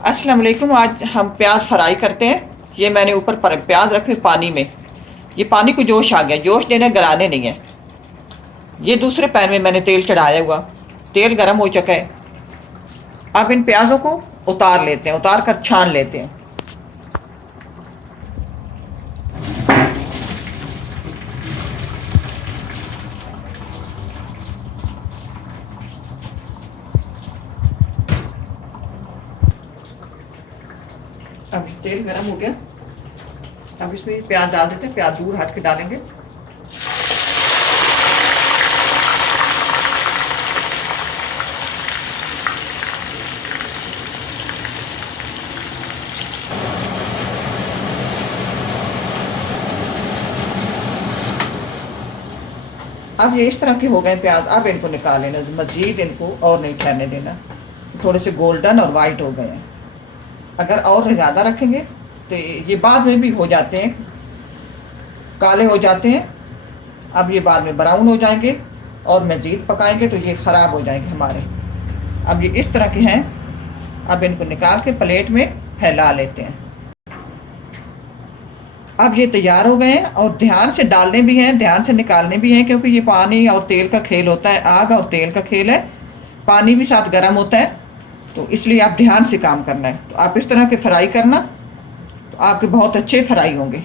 अस्सलाम वालेकुम। आज हम प्याज फ्राई करते हैं। ये मैंने ऊपर प्याज रखे पानी में। ये पानी को जोश आ गया, जोश देना, गलाने नहीं है। ये दूसरे पैन में मैंने तेल चढ़ाया हुआ, तेल गर्म हो चुका है। अब इन प्याज़ों को उतार लेते हैं, उतार कर छान लेते हैं। अब तेल गर्म हो गया, अब इसमें प्याज डाल देते हैं। प्याज दूर हट के डालेंगे। अब ये इस तरह के हो गए प्याज। अब इनको निकाल लेना, मज़ीद इनको और नहीं ठहरने देना। थोड़े से गोल्डन और वाइट हो गए हैं। अगर और ज़्यादा रखेंगे तो ये बाद में भी हो जाते हैं, काले हो जाते हैं। अब ये बाद में ब्राउन हो जाएंगे और मज़ीद पकाएंगे तो ये ख़राब हो जाएंगे हमारे। अब ये इस तरह के हैं। अब इनको निकाल के प्लेट में फैला लेते हैं। अब ये तैयार हो गए हैं और ध्यान से डालने भी हैं, ध्यान से निकालने भी हैं, क्योंकि ये पानी और तेल का खेल होता है। आग और तेल का खेल है, पानी भी साथ गर्म होता है, तो इसलिए आप ध्यान से काम करना है। तो आप इस तरह के फ्राई करना, तो आपके बहुत अच्छे फ्राई होंगे।